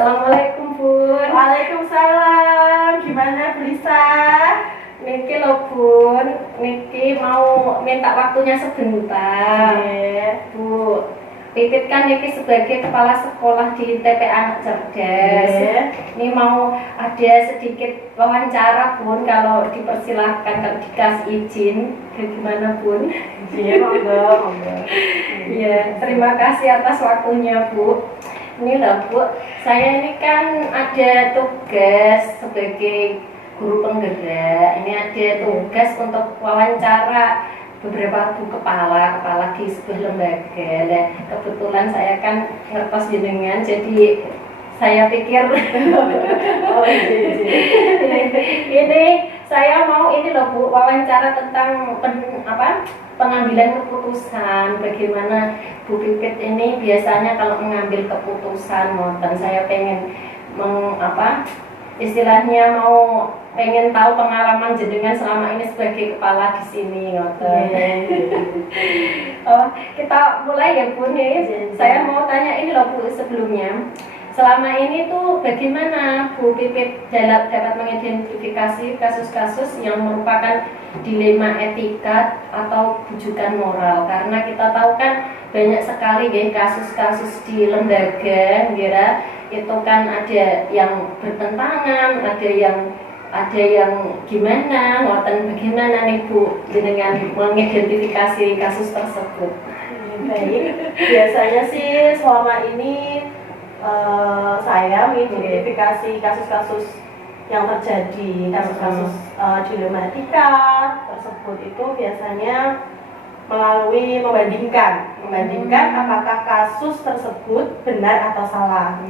Assalamualaikum Bun. Waalaikumsalam. Gimana Belisa? Niki lo Bun, Niki mau minta waktunya sebentar. Bu, Pipit kan Niki sebagai kepala sekolah di TP Anak Cerdas. Ini mau ada sedikit wawancara Bun, kalau dipersilahkan, kalau dikasih izin. Gimana Bun? Iya, monggo. Iya, terima kasih atas waktunya Bu. Ini loh Bu, saya ini kan ada tugas sebagai guru penggerak. Ini ada tugas untuk wawancara beberapa bu kepala di sebuah lembaga. Nah, kebetulan saya kan ngertos jenengan, jadi saya pikir ini saya mau ini loh Bu, wawancara tentang pengambilan keputusan. Bagaimana Bu Pipit ini biasanya kalau mengambil keputusan, dan saya pengen istilahnya mau pengen tahu pengalaman jenengan selama ini sebagai kepala di sini, kita mulai ya Bu nih. Saya mau tanya ini loh Bu, sebelumnya selama ini tuh bagaimana Bu Pipit dapat mengidentifikasi kasus-kasus yang merupakan dilema etika atau bujukan moral? Karena kita tahu kan banyak sekali kasus-kasus di lembaga, itu kan ada yang bertentangan, ada yang gimana, bagaimana nih Bu dengan mengidentifikasi kasus tersebut? Baik, biasanya sih selama ini saya mengidentifikasi kasus-kasus yang terjadi, kasus-kasus dilema etika tersebut itu biasanya melalui membandingkan apakah kasus tersebut benar atau salah.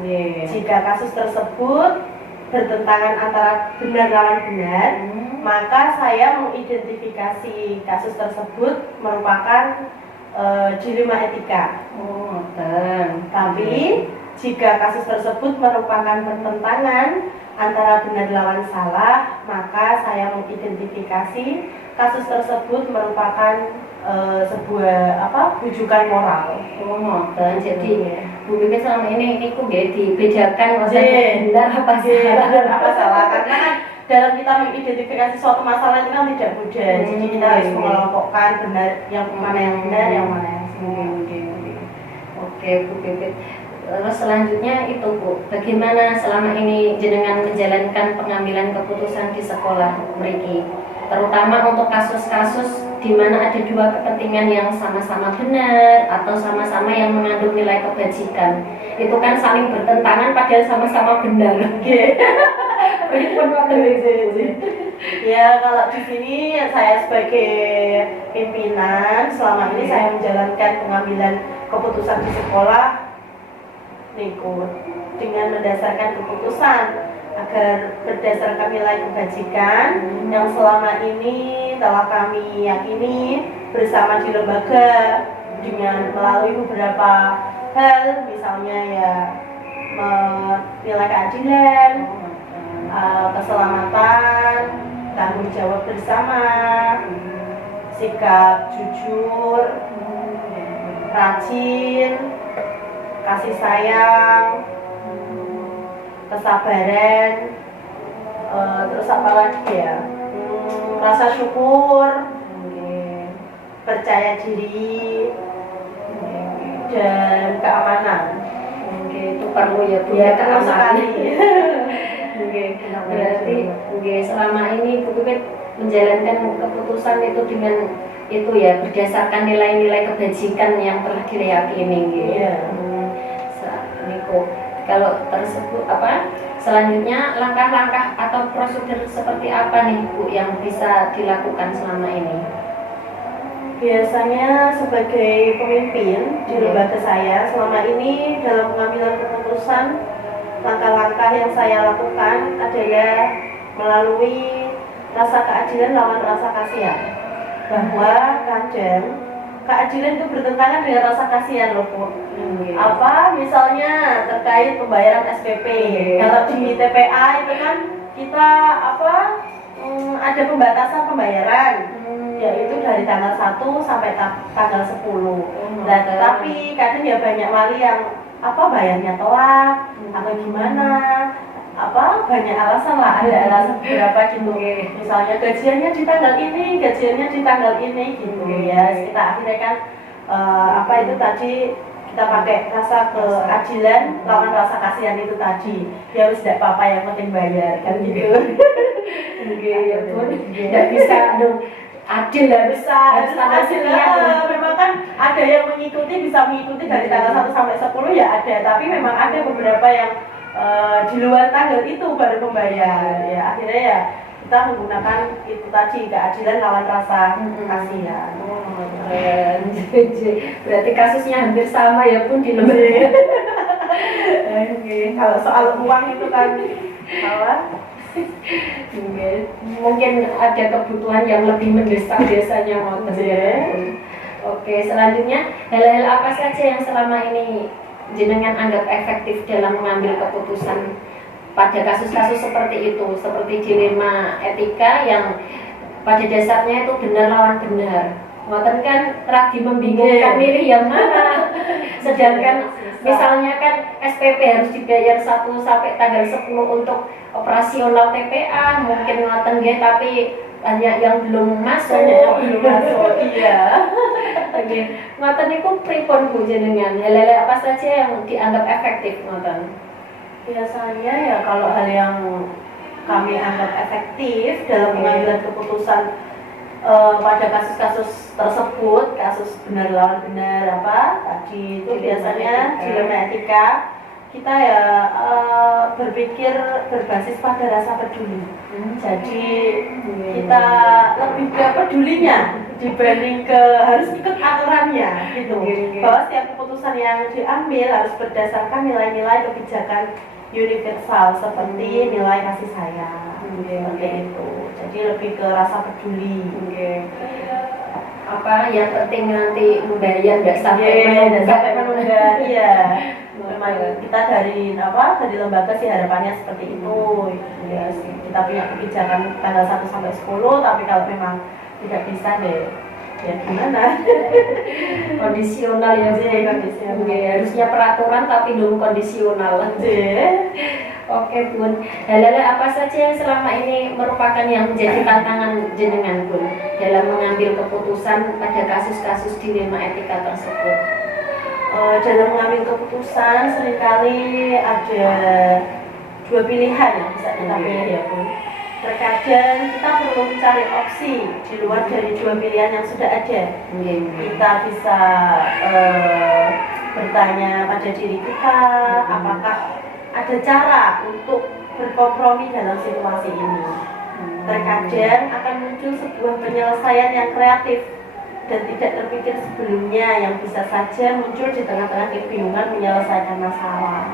Jika kasus tersebut bertentangan antara benar lawan benar, maka saya mengidentifikasi kasus tersebut merupakan dilema etika. Tapi jika kasus tersebut merupakan pertentangan antara benar lawan salah, maka saya mengidentifikasi kasus tersebut merupakan sebuah bujukan moral. Jadi Bu Pipit selama ini dibedakan benar apa salah, karena kan dalam kita mengidentifikasi suatu masalah itu kan tidak mudah. Jadi kita harus mengelompokkan benar yang mana yang benar, yang mana yang salah. Oke Bu Pipit. Terus selanjutnya itu Bu, bagaimana selama ini jenengan menjalankan pengambilan keputusan di sekolah mriki, terutama untuk kasus-kasus di mana ada dua kepentingan yang sama-sama benar atau sama-sama yang mengandung nilai kebajikan. Itu kan saling bertentangan padahal sama-sama benar. Ya, kalau di sini saya sebagai pimpinan, selama ini saya menjalankan pengambilan keputusan di sekolah dengan mendasarkan keputusan agar berdasarkan nilai kebajikan yang selama ini telah kami yakini bersama di lembaga dengan melalui beberapa hal, misalnya ya nilai keadilan, keselamatan, tanggung jawab bersama, sikap jujur, rajin, kasih sayang, kesabaran, terus apa lagi ya, rasa syukur, percaya diri, dan keamanan. Itu perlu ya Bu, Ya, perlu sekali. Berarti selama ini Bu Pipit menjalankan keputusan itu dengan itu ya berdasarkan nilai-nilai kebajikan yang telah diyakini. Iya. Kalau tersebut selanjutnya langkah-langkah atau prosedur seperti apa nih Bu yang bisa dilakukan selama ini? Biasanya sebagai pemimpin di lembaga saya selama ini dalam pengambilan keputusan, langkah-langkah yang saya lakukan adalah melalui rasa keadilan lawan rasa kasihan. Bahwa kadang keadilan itu bertentangan dengan rasa kasihan loh Bu. Misalnya terkait pembayaran SPP. Kalau di TPA itu kan kita ada pembatasan pembayaran, yaitu dari tanggal 1 sampai tanggal 10. Nah, tapi kadang ya banyak wali yang bayarnya telat atau gimana, banyak alasan lah, ada alasan beberapa gitu. Misalnya gajiannya di tanggal ini, gajiannya di tanggal ini gitu ya. Kita akhirnya kan itu tadi kita pakai rasa keadilan lawan rasa kasihan itu tadi. Ya wis tidak apa-apa, yang penting bayar kan gitu. Ya pun tidak bisa dong adil, harus adil ya. Memang kan ada yang bisa mengikuti dari tanggal 1 sampai 10 ya ada, tapi memang ada beberapa yang di luar tanggal itu baru membayar ya. Akhirnya ya kita menggunakan itu tadi, keadilan lawan rasa kasihan. Berarti kasusnya hampir sama ya pun di lembaga. Kalau soal uang itu kan mungkin ada kebutuhan yang lebih mendesak biasanya Oke, selanjutnya hal-hal apa saja yang selama ini jenengan anggap efektif dalam mengambil keputusan pada kasus-kasus seperti itu, seperti dilema etika yang pada dasarnya itu benar lawan benar. Ngoten kan ragi membingungkan milih yang mana. Sedangkan misalnya kan SPP harus dibayar 1 sampai tanggal 10 untuk operasional TPA, mungkin ngoten nggih, tapi banyak yang belum masuk. Iya. Oke, ngoten niku pripun Bu jenengan? Hal-hal apa saja yang dianggap efektif ngoten? Biasanya ya kalau hal yang kami anggap efektif dalam pengambilan keputusan pada kasus-kasus tersebut, kasus benar lawan benar tadi itu biasanya dilema etika, kita ya berpikir berbasis pada rasa peduli. Jadi kita lebih ke pedulinya dibanding ke harus ikut aturannya gitu. Bahwa setiap keputusan yang diambil harus berdasarkan nilai-nilai kebijakan universal seperti nilai kasih sayang. Seperti itu. Jadi lebih ke rasa peduli. Yang penting nanti membayar nggak sampai menunggak. Iya. Memang kita dari lembaga sih harapannya seperti itu. Ya, kita punya kebijakan tanggal 1 sampai 10, tapi kalau memang tidak bisa deh, ya gimana? Kondisional ya Bu. Harusnya peraturan tapi belum kondisional. Oke Bun, hal-hal apa saja yang selama ini merupakan yang menjadi tantangan jenengan Bun dalam mengambil keputusan pada kasus-kasus dilema etika tersebut? Dalam mengambil keputusan seringkali ada 2 pilihan yang bisa kita pilih ya Bun. Terkadang kita perlu mencari opsi di luar dari 2 pilihan yang sudah ada. Kita bisa bertanya pada diri kita, apakah ada cara untuk berkompromi dalam situasi ini. Terkadang akan muncul sebuah penyelesaian yang kreatif dan tidak terpikir sebelumnya, yang bisa saja muncul di tengah-tengah kebingungan menyelesaikan masalah.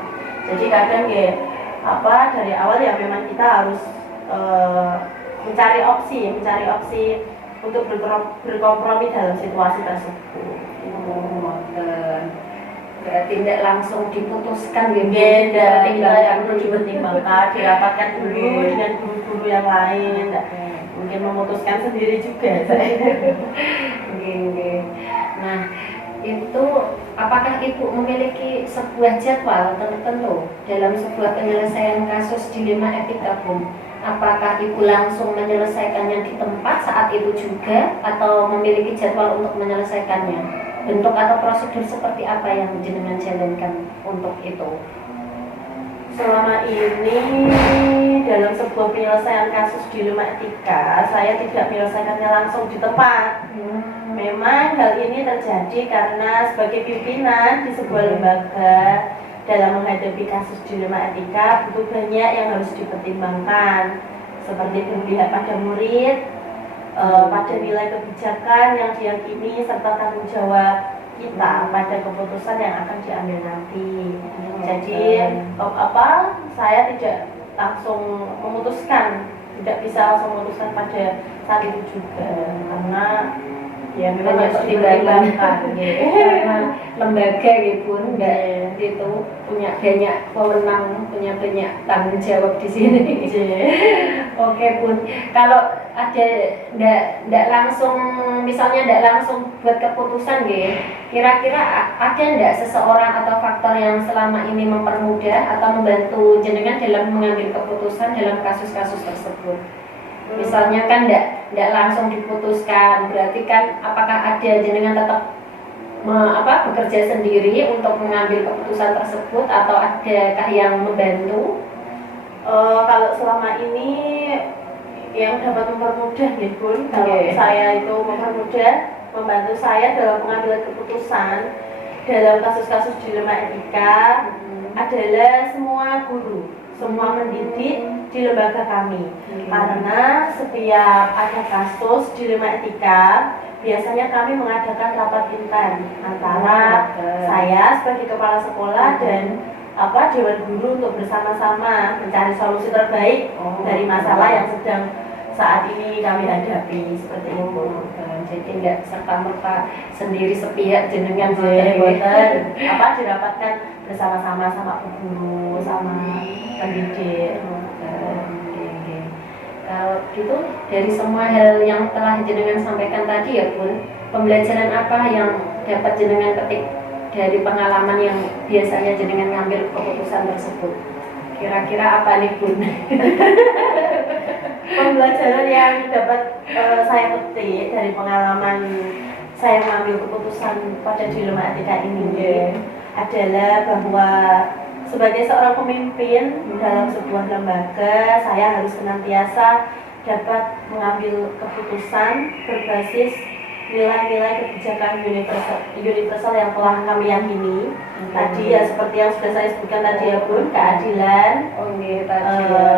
Jadi kadang ya dari awal ya memang kita harus mencari opsi untuk berkompromi dalam situasi tersebut. Berarti tidak langsung diputuskan ya, beda, kita yang perlu dipertimbangkan, dirapatkan dulu dengan guru-guru yang lain, mungkin memutuskan sendiri juga. Nah, itu apakah Ibu memiliki sebuah jadwal tertentu dalam sebuah penyelesaian kasus dilema etika pun? Apakah Ibu langsung menyelesaikannya di tempat saat itu juga atau memiliki jadwal untuk menyelesaikannya? Bentuk atau prosedur seperti apa yang jenengan jalankan untuk itu? Selama ini dalam sebuah penyelesaian kasus dilema etika, saya tidak menyelesaikannya langsung di tempat. Memang hal ini terjadi karena sebagai pimpinan di sebuah lembaga dalam menghadapi kasus dilema etika butuh banyak yang harus dipertimbangkan, seperti berpihak pada murid, pada nilai kebijakan yang diyakini serta tanggung jawab kita pada keputusan yang akan diambil nanti. Jadi saya tidak langsung memutuskan, tidak bisa langsung memutuskan pada saat itu juga karena ya memang harus dipertimbangkan. Karena lembaga pun itu punya banyak wewenang, punya banyak tanggung jawab di sini. Oke Bun, kalau ada ndak langsung, misalnya ndak langsung buat keputusan kira-kira ada ndak seseorang atau faktor yang selama ini mempermudah atau membantu jenengan dalam mengambil keputusan dalam kasus-kasus tersebut? Misalnya kan ndak langsung diputuskan, berarti kan apakah ada jenengan tetap bekerja sendiri untuk mengambil keputusan tersebut atau adakah yang membantu? Kalau selama ini yang dapat mempermudah Bun, kalau saya itu membantu saya dalam pengambilan keputusan dalam kasus-kasus dilema etika adalah semua guru, semua pendidik di lembaga kami. Karena setiap ada kasus dilema etika, biasanya kami mengadakan rapat intern antara saya sebagai kepala sekolah dan dewan guru untuk bersama-sama mencari solusi terbaik dari masalah yang sedang saat ini kami hadapi, seperti itu. Jadi enggak serta-merta sendiri sepihak jenengan dirapatkan bersama-sama sama guru, sama pendidik. Kalau gitu dari semua hal yang telah jenengan sampaikan tadi ya Bun, pembelajaran apa yang dapat jenengan petik dari pengalaman yang biasanya jenengan ngambil keputusan tersebut? Kira-kira apa nih Bun? Pembelajaran yang dapat saya petik dari pengalaman saya mengambil keputusan pada dilema etika ini adalah bahwa sebagai seorang pemimpin dalam sebuah lembaga, saya harus senantiasa dapat mengambil keputusan berbasis nilai-nilai kebijakan universal yang telah kami yakini. Tadi ya seperti yang sudah saya sebutkan tadi ya Bun, keadilan,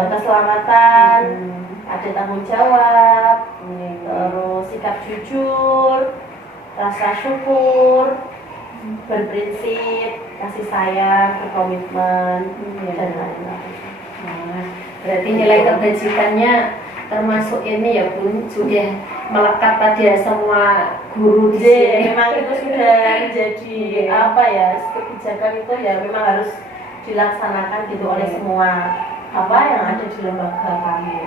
keselamatan, ada tanggung jawab, terus sikap jujur, rasa syukur, berprinsip, kasih sayang, berkomitmen, dan lain-lain. Berarti nilai kebajikannya termasuk ini ya Bun, sudah melekat pada semua guru di sini. Memang itu sudah menjadi kebijakan itu ya memang harus dilaksanakan gitu oleh semua yang ada di lembaga kami.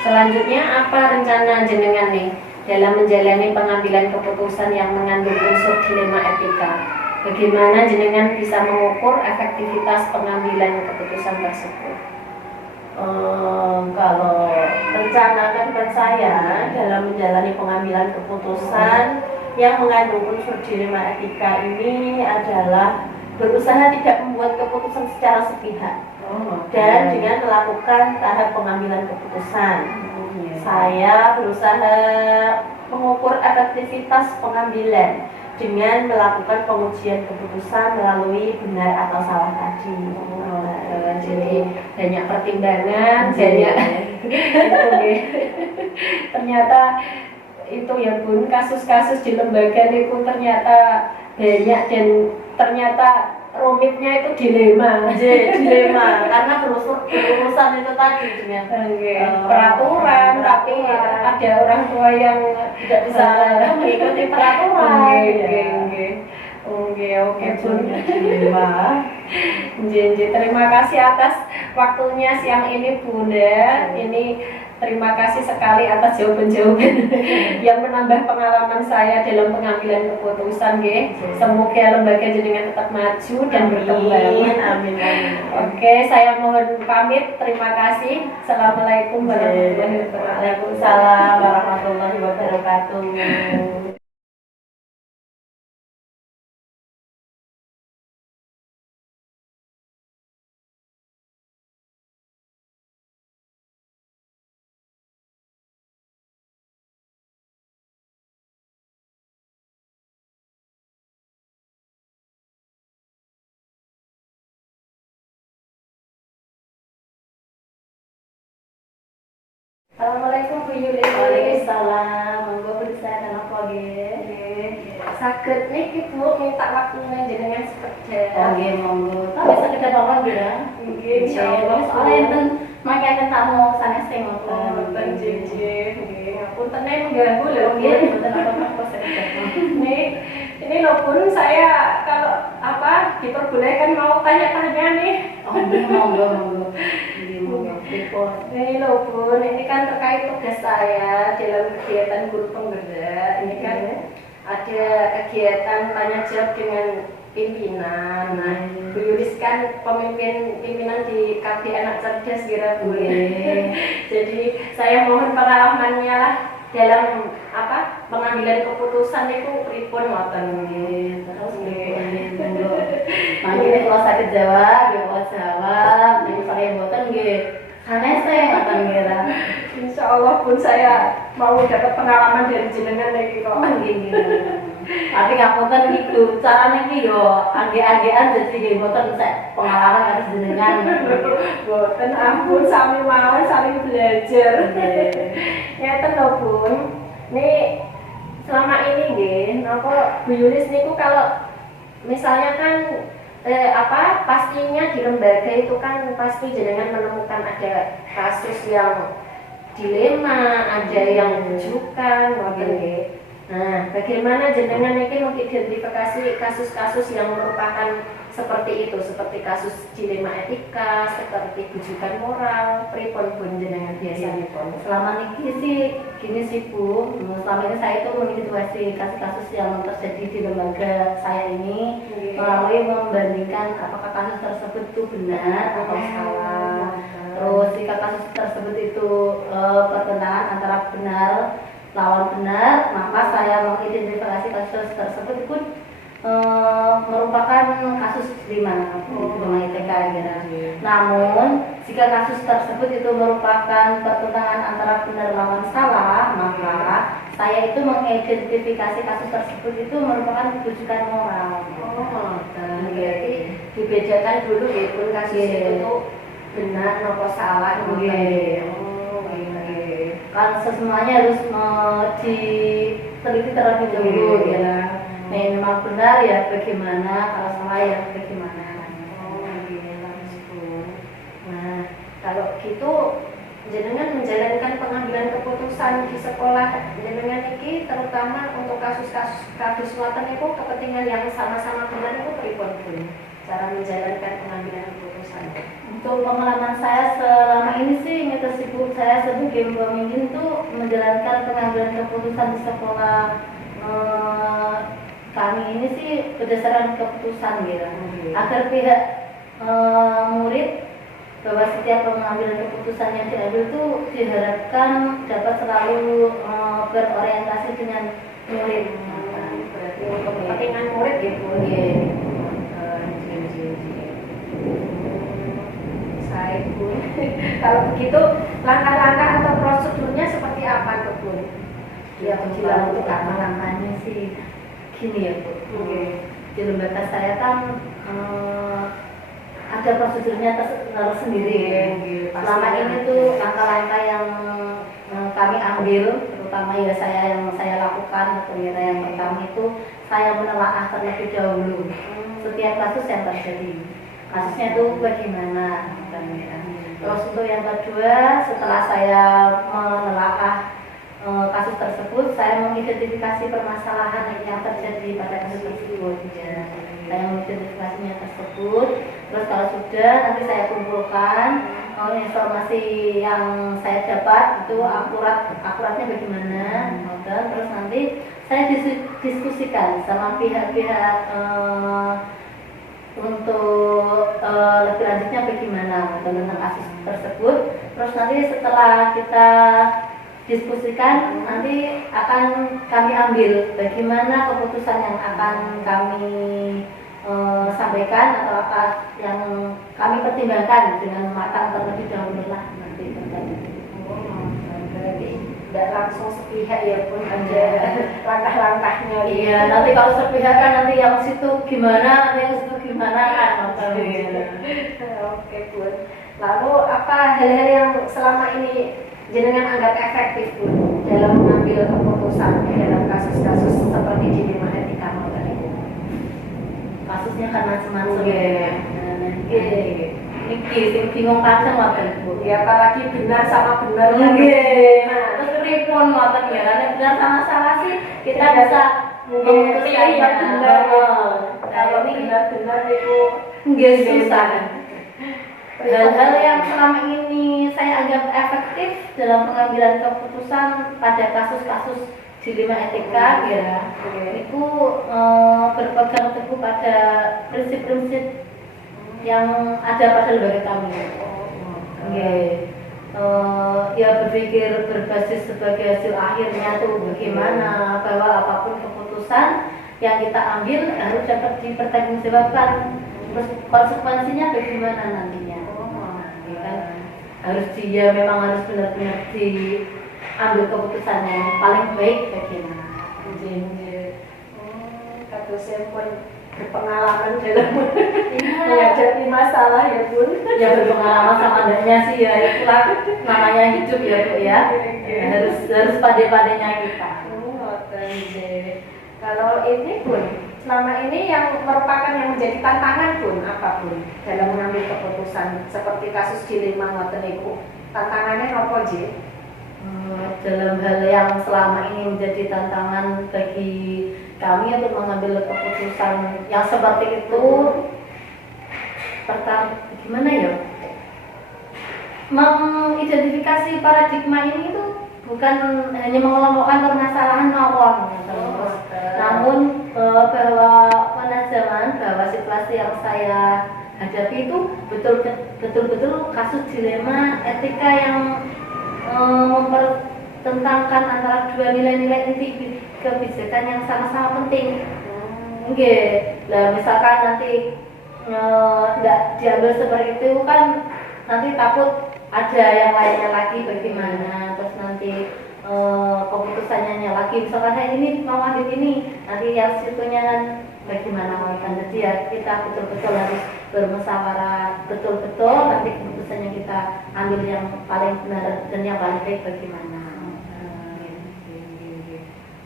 Selanjutnya apa rencana jenengan nih dalam menjalani pengambilan keputusan yang mengandung unsur dilema etika? Bagaimana jenengan bisa mengukur efektivitas pengambilan keputusan tersebut? Kalau rencana ke depan saya dalam menjalani pengambilan keputusan yang mengandung unsur dilema etika ini adalah berusaha tidak membuat keputusan secara sepihak dan dengan melakukan tahap pengambilan keputusan. Saya berusaha mengukur efektivitas pengambilan dengan melakukan pengujian keputusan melalui benar atau salah tadi. Jadi banyak pertimbangan, banyak ternyata itu ya Bun, kasus-kasus di lembaga itu ternyata banyak dan ternyata rumitnya itu dilema. Dilema karena berurusan itu tadi dengan Peraturan, tapi ada orang tua yang tidak bisa mengikuti peraturan. Oke, Bun. Dilema. Terima kasih atas waktunya siang ini, Bunda. Ini terima kasih sekali atas jawaban-jawaban yang menambah pengalaman saya dalam pengambilan keputusan, nggih. Semoga lembaga jenengan tetap maju dan berkembang. Amin. Oke, saya mohon pamit. Terima kasih. Assalamualaikum warahmatullahi wabarakatuh. Waalaikumsalam warahmatullahi wabarakatuh. Assalamualaikum Bu Yuli. Waalaikumsalam. Monggo bisa dan apa nggih? Saged niki Bu minta waktunya jenengan sekedar. Nggih, monggo. Tapi sekedar mawon nggih ya. Nggih, insyaallah. Soalnya enten mangke tamu sanes sing Mboten nggih. Ngapunten mengganggu lho. Nggih, mboten apa-apa sekedar. Ini loh Bun, saya kalau diperbolehkan mau tanya-tanya nih. Nggih, monggo. Ini loh Bun, ini kan terkait tugas saya dalam kegiatan guru penggerak. Ini kan ada kegiatan tanya jawab dengan pimpinan. Nah, Bu Yulis kan pimpinan di KB Anak Cerdas kira Bu. Jadi saya mohon pengalamannya lah dalam pengambilan keputusan itu pripun ngoten nggih. Terus nggih. Mangke kalau sakit jawab, jawab. Nek saya mboten nggih. Sanes ngoten nggih. Insyaallah Bun, saya mau dapat pengalaman dari jenengan iki kok. Nggih. Tapi ngapunten niku, carane iki yo angge-anggean dadi nggih mboten sek pengalaman kados jenengan. Mboten, ampun sami mawon saling belajar. Ngeten lho Bun. Nih selama ini nggih, napa Bu Yulis niku kalau misalnya kan pastinya di lembaga itu kan pasti jenengan menemukan ada kasus yang dilema, ada yang rujukan, ngoten nggih. Nah, bagaimana jenengan ini mengidentifikasi kasus-kasus yang merupakan seperti itu, seperti kasus dilema etika, seperti bujukan moral, pripun Bun jenengan biasanya Bun? Selama niki sih gini sih Bu, selama ini saya itu mengidentifikasi kasus-kasus yang terjadi di lembaga saya ini melalui membandingkan apakah kasus tersebut itu benar atau salah. Terus jika kasus tersebut itu pertentangan antara benar lawan benar, maka saya mengidentifikasi kasus tersebut pun merupakan kasus dilema etika kira. Namun jika kasus tersebut itu merupakan pertentangan antara benar lawan salah, maka saya itu mengidentifikasi kasus tersebut itu merupakan rujukan moral. Berarti dibedakan dulu ya Bun, kasus itu benar atau salah. Kan semuanya harus diteliti terlebih dahulu ya. Nah, memang benar ya bagaimana, kalau salah ya bagaimana. Nah, kalau gitu jenengan menjalankan pengambilan keputusan di sekolah jenengan ini terutama untuk kasus ngoten itu kepentingan yang sama-sama benar itu pripun Bun? Cara menjalankan pengambilan keputusan. Untuk pengalaman saya selama ini sih tersebut saya sebagai pemimpin tuh menjalankan pengambilan keputusan di sekolah kami ini sih berdasarkan keputusan gitu. Agar pihak murid bahwa setiap pengambilan keputusan yang diambil itu diharapkan dapat selalu berorientasi dengan murid. Berarti untuk kepentingan murid ya Bu. Bun. Kalau begitu langkah-langkah atau prosedurnya seperti apa tuh Bun? Ya kalau untuk langkah-langkahnya sih gini ya Bu. Di lembaga saya kan ada prosedurnya tersendiri. Selama ini tuh langkah-langkah yang kami ambil, terutama ya yang saya lakukan atau yang pertama itu saya menelaah terlebih dahulu. setiap kasus yang terjadi. Kasusnya itu bagaimana? Terus untuk yang kedua, setelah saya menelaah kasus tersebut, saya mengidentifikasi permasalahan yang terjadi pada kasus tersebut. Ya. Saya mengidentifikasinya tersebut. Terus kalau sudah, nanti saya kumpulkan informasi yang saya dapat itu akuratnya bagaimana. Terus nanti saya diskusikan sama pihak-pihak untuk lebih lanjutnya bagaimana tentang kasus tersebut. Terus nanti setelah kita diskusikan, nanti akan kami ambil bagaimana keputusan yang akan kami sampaikan atau apa yang kami pertimbangkan dengan matang terlebih dahulu lah nanti terkait. Berarti tidak langsung sepihak ya pun ada langkah-langkahnya. Iya, nanti kalau sepihak kan nanti yang situ gimana, nanti yang situ gimana kan. Oke Bun. Lalu apa hal-hal yang selama ini jenengan anggap efektif Bun dalam mengambil keputusan dalam kasus-kasus seperti di lima etika tadi? Kasusnya kan macam-macam ya. Niki sing bingung kadang ngoten Bu. Ya apalagi benar sama benar. Nggih. Nah, Terus pripun ngoten ya. Nek benar sama salah sih kita bisa memutuskan yang benar. Kalau benar-benar itu nggih susah. Hal-hal yang selama ini saya anggap efektif dalam pengambilan keputusan pada kasus-kasus dilema etika ya, itu berpegang teguh pada prinsip-prinsip yang ada pada lembaga kami. Ya berpikir berbasis sebagai hasil akhirnya tuh bagaimana, bahwa apapun keputusan yang kita ambil harus dapat dipertanggungjawabkan, terus konsekuensinya bagaimana nantinya. Harus dia memang harus benar-benar diambil keputusan yang paling baik bagaimana. Kata saya pun berpengalaman dalam menghadapi masalah ya Bun. Ya berpengalaman sama adanya sih ya, itulah namanya hidup ya Bu ya. Harus pandai-pandainya kita. Kalau ini Bun, selama ini yang merupakan yang menjadi tantangan Bun apa Bun dalam mengambil keputusan seperti kasus dilema ngoten niku? Tantangannya apa Ji? Dalam hal yang selama ini menjadi tantangan bagi kami untuk mengambil keputusan yang seperti itu, pertama gimana ya, mengidentifikasi paradigma ini itu bukan hanya mengelompokkan permasalahan mawon, namun bahwa penajaman bahwa situasi yang saya hadapi itu betul-betul kasus dilema etika yang mempertentangkan antara dua nilai-nilai inti kebijakan yang sama-sama penting. Lah misalkan nanti nggak diambil seperti itu kan nanti takut ada yang lainnya lagi bagaimana, terus nanti keputusannya lagi misalkan ini mau ambil ini, nanti yang situnya kan bagaimana kan. Jadi ya kita betul-betul harus bermusyawarah betul-betul, nanti keputusannya kita ambil yang paling benar dan yang paling baik bagaimana.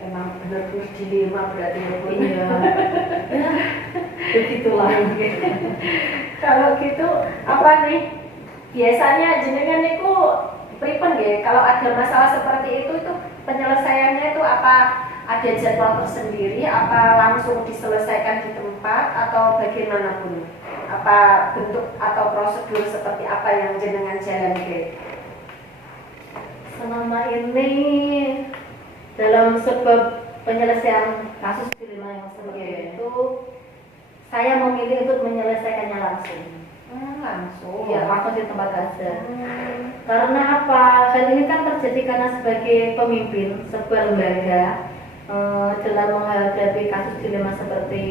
Memang benar-benar dilema berarti ya Bun. Iya. Begitulah. Kalau gitu apa nih? Biasanya jenengan niku pripun nggih kalau ada masalah seperti itu penyelesaiannya itu apa ada jadwal tersendiri, apa langsung diselesaikan di tempat atau bagaimana Bun? Apa bentuk atau prosedur seperti apa yang jenengan jalankan? Selama ini dalam sebuah penyelesaian kasus dilema yang seperti itu, saya memilih untuk menyelesaikannya langsung. Langsung? Iya, langsung di tempat aja. Karena apa? Hal ini kan terjadi karena sebagai pemimpin sebuah lembaga dalam menghadapi kasus dilema seperti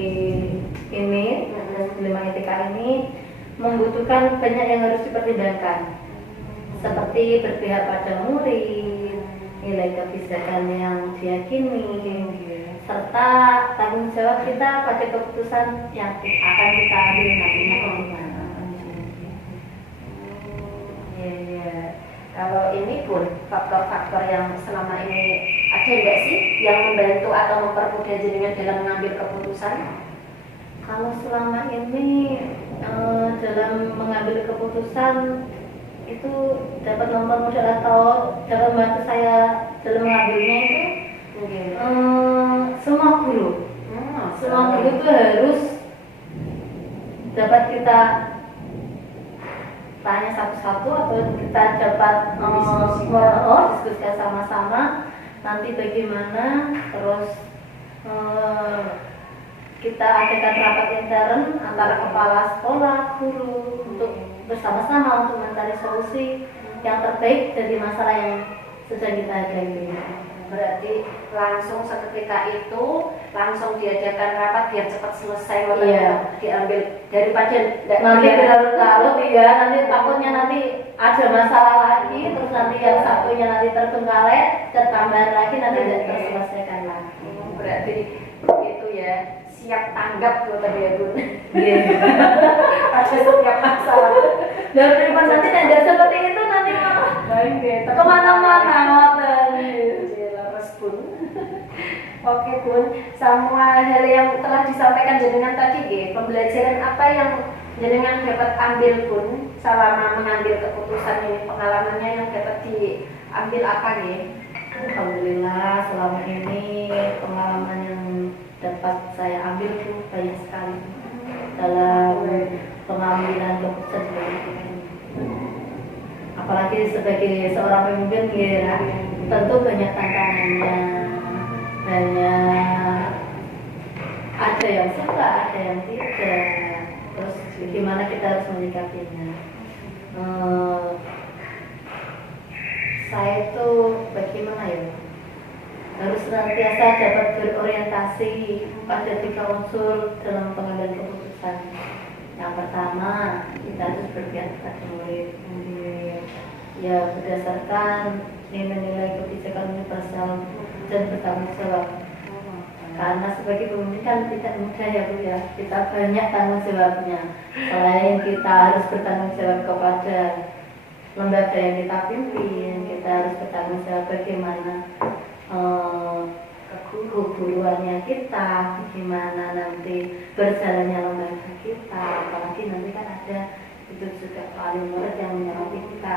ini, dilema etika ini membutuhkan banyak yang harus dipertimbangkan, seperti berpihak pada murid, nilai kebijakan yang diyakini, serta tanggung jawab kita pada keputusan yang akan kita ambil nantinya bagaimana. Kalau ini Bun, faktor-faktor yang selama ini ada nggak sih yang membantu atau mempermudah jenengan dalam mengambil keputusan? Kalau selama ini dalam mengambil keputusan itu dapat nomor modal atau dalam membantu saya dalam mengambilnya itu semua guru. Semua guru itu harus dapat kita tanya satu-satu atau kita dapat diskusikan sama-sama nanti bagaimana, terus kita adakan rapat intern antara kepala sekolah, guru untuk bersama-sama untuk mencari solusi yang terbaik dari masalah yang sedang kita hadapi. Berarti langsung seketika itu langsung diadakan rapat biar cepat selesai diambil daripada nanti berlarut-larut ya, nanti takutnya nanti ada masalah lagi, terus nanti yang satunya nanti terbengkalai, tertambahan lagi nanti tidak terselesaikan lagi. Berarti itu ya siap tanggap tuh tadi ya Bun. Pada setiap masalah. Dan daripada nanti tidak seperti itu nanti malah kemana-mana Bun. Oke Bun, semua hal yang telah disampaikan jenengan tadi pembelajaran apa yang jenengan dapat ambil Bun selama mengambil keputusan ini, pengalamannya yang dapat diambil apa Alhamdulillah selama ini pengalaman yang dapat saya ambil itu banyak sekali dalam pengambilan keputusan ini. Apalagi sebagai seorang pemimpin tentu banyak tantangannya, banyak ada yang suka, ada yang tidak, terus bagaimana kita harus menyikapinya. Saya itu bagaimana harus senantiasa dapat berorientasi pada 3 unsur dalam pengambilan keputusan. Yang pertama, kita harus berpihak kepada murid ya berdasarkan nilai-nilai kebijakan universal dan bertanggung jawab. Karena sebagai pemimpin kan tidak mudah ya Bu ya, kita banyak tanggung jawabnya. Selain kita harus bertanggung jawab kepada lembaga yang kita pimpin, kita harus bertanggung jawab bagaimana keguruannya kita, bagaimana nanti berjalannya lembaga kita, apalagi nanti kan ada itu juga wali murid yang menyertai kita.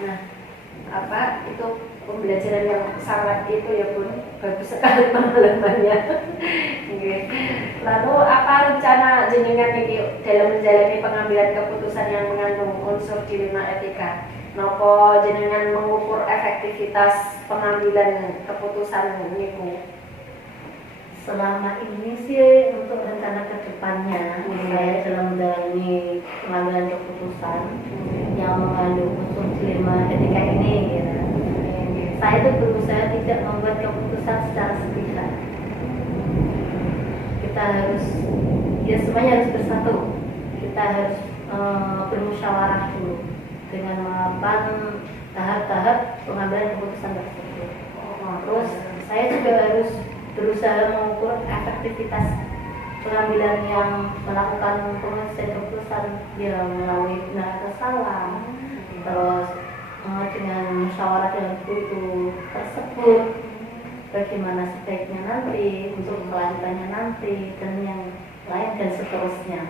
Nah, apa itu pembelajaran yang sangat itu ya Bun, bagus sekali pengalamannya. Lalu apa rencana jenengan ini dalam menjalani pengambilan keputusan yang mengandung unsur dilema etika? Nopo jenengan mengukur efektivitas pengambilan keputusan ini Bu? Selama ini sih untuk rencana kedepannya saya dalam menjalani pengambilan keputusan yang mengandung unsur dilema etika ini saya itu berusaha tidak membuat keputusan secara sepihak. Kita harus semuanya harus bersatu, kita harus bermusyawarah dulu dengan melakukan tahap-tahap pengambilan keputusan tersebut. Terus saya juga harus berusaha mengukur efektivitas pengambilan yang melakukan pengurusan keputusan melalui benar atau salah, terus dengan musyawarah dengan guru tersebut bagaimana sebaiknya nanti untuk kelanjutannya nanti dan yang lain dan seterusnya.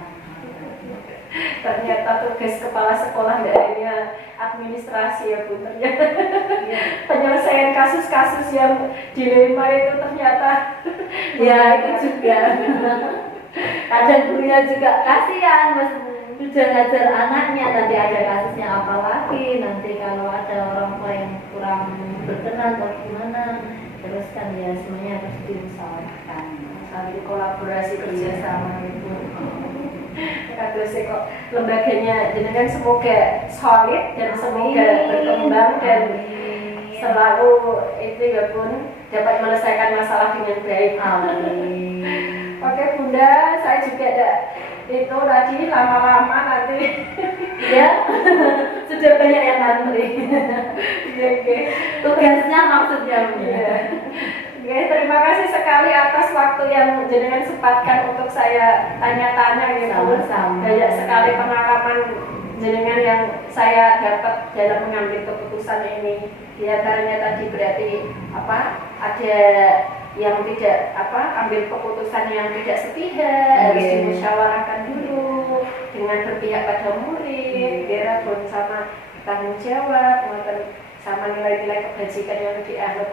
Ternyata tugas kepala sekolah tidak hanya administrasi ya Bu, ternyata penyelesaian kasus-kasus yang dilema itu ternyata itu juga kadang gurunya juga kasihan Mas sudah ngajar anaknya, nanti ada kasusnya apa lagi, nanti kalau ada orang tua yang kurang berkenan atau gimana, terus kan semuanya harus diusahakan sambil kolaborasi kerjasama itu. Terus kok lembaganya jenengan semoga solid dan semoga berkembang dan selalu itu ya Bun dapat menyelesaikan masalah dengan baik. Amin. Oke Bunda, saya juga itu tadi lama-lama nanti sudah banyak yang ngantri. Oke. Tugasnya maksudnya Oke, terima kasih sekali atas waktu yang jenengan sempatkan untuk saya tanya-tanya gitu. Sama-sama. Banyak sekali pengalaman jenengan yang saya dapat dalam mengambil keputusan ini. Di antaranya tadi berarti ada yang tidak ambil keputusan yang tidak sepihak, harus dimusyawarahkan dulu dengan berpihak pada murid, biar pun sama tanggung jawab, sama nilai-nilai kebajikan yang dianut.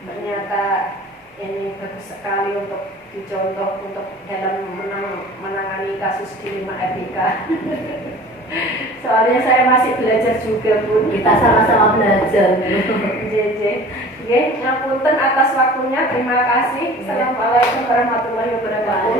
Ternyata ini bagus sekali untuk dicontoh untuk dalam menangani kasus di 5 RBK. Soalnya saya masih belajar juga, Bu. Kita sama-sama belajar. JJ. Ngapunten atas waktunya. Terima kasih. Assalamualaikum warahmatullahi wabarakatuh.